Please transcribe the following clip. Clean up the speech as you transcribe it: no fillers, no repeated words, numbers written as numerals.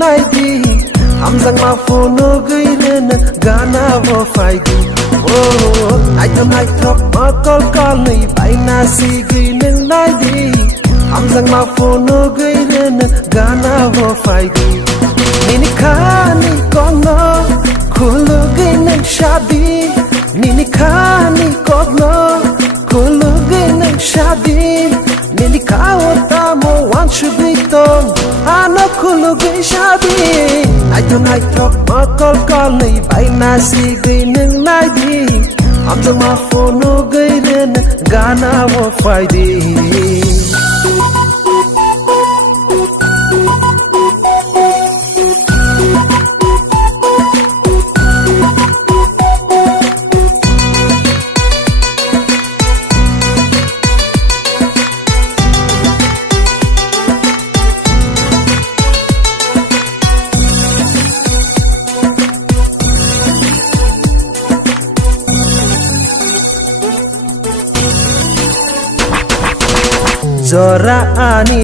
nai di hamjang ma phono gairen gana wo phai di oh ai thok Mokol kal nei bai na si gairen nai di hamjang ma phono gairen gana wo phai di nini khani kono kholo gairen shadi nini khani kono kholo gairen shadi nini kao tamo wan shubitong ano kholo gairen shadi ai thok Mokol kal nei bai na si gairen nai di hamjang ma phono gairen gana wo phai di Jora ani